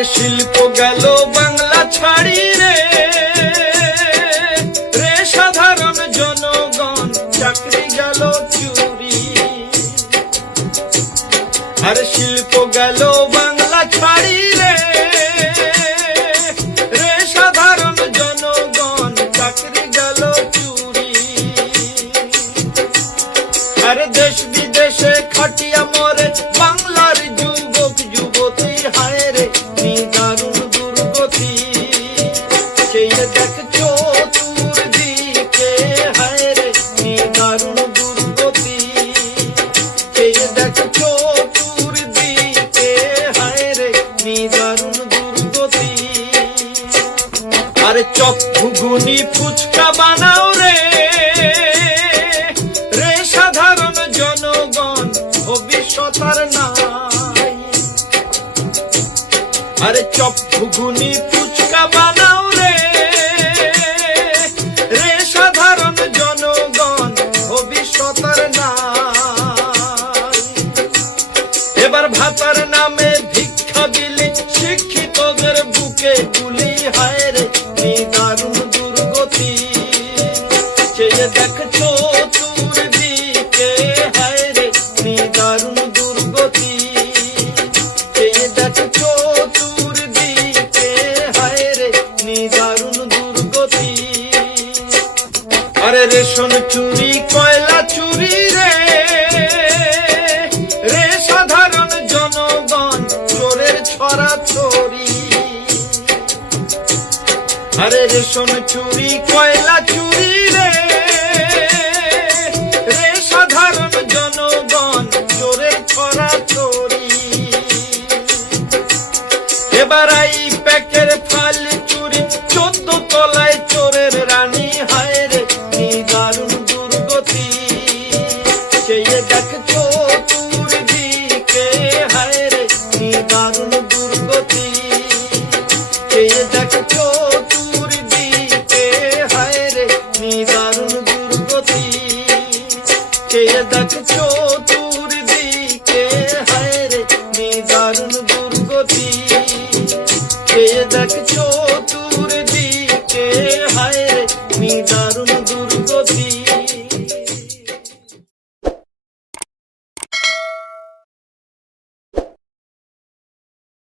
আরে শিল্প গেল বাংলা ছাড়ি রে, রে সাধারণ জনগণ চাকরি গেল চুরি। আরে শিল্প গেল বাংলা ছাড়ি রে, রে সাধারণ জনগণ চাকরি গেল চুরি। আরে দেশ বিদেশে খাটিয়া মরে বাংলার যুবক যুবতী, হায় রে কি দারুণ দুর্গতি। চেয়ে দেখ চতুর্দিকে, হায় রে কি দারুণ দুর্গতি। চেয়ে দেখ চতুর্দিকে, হায় রে কি দারুণ দুর্গতি। আরে চপ ঘুগনি ফুচকা বানাও রে, রে সাধারণ জনগণ ভবিষ্যৎ আর নাই। আরে চপ ঘুগনি ফুচকা বানাও রে, রে সাধারণ জনগণ ভবিষ্যৎ আর নাই। এবার ভাতার নামে ভিক্ষা দিলে শিক্ষিতদের বুকে গুলি, হায় রে কি দারুণ দুর্গতি। চেয়ে দেখ চতুর্দিকে, হায় রে কি দারুণ দুর্গতি। চেয়ে দেখ চতুর্দিকে, হায় রে কি দারুণ দুর্গতি। আরে রেশন চুরি কয়লা চুরি রে, রে সাধারণ জনগণ চোরের ছড়াছড়ি। আরে রেশন চুরি কয়লা চুরি রে, রে সাধারণ জনগণ চোরের ছড়াছড়ি। এবার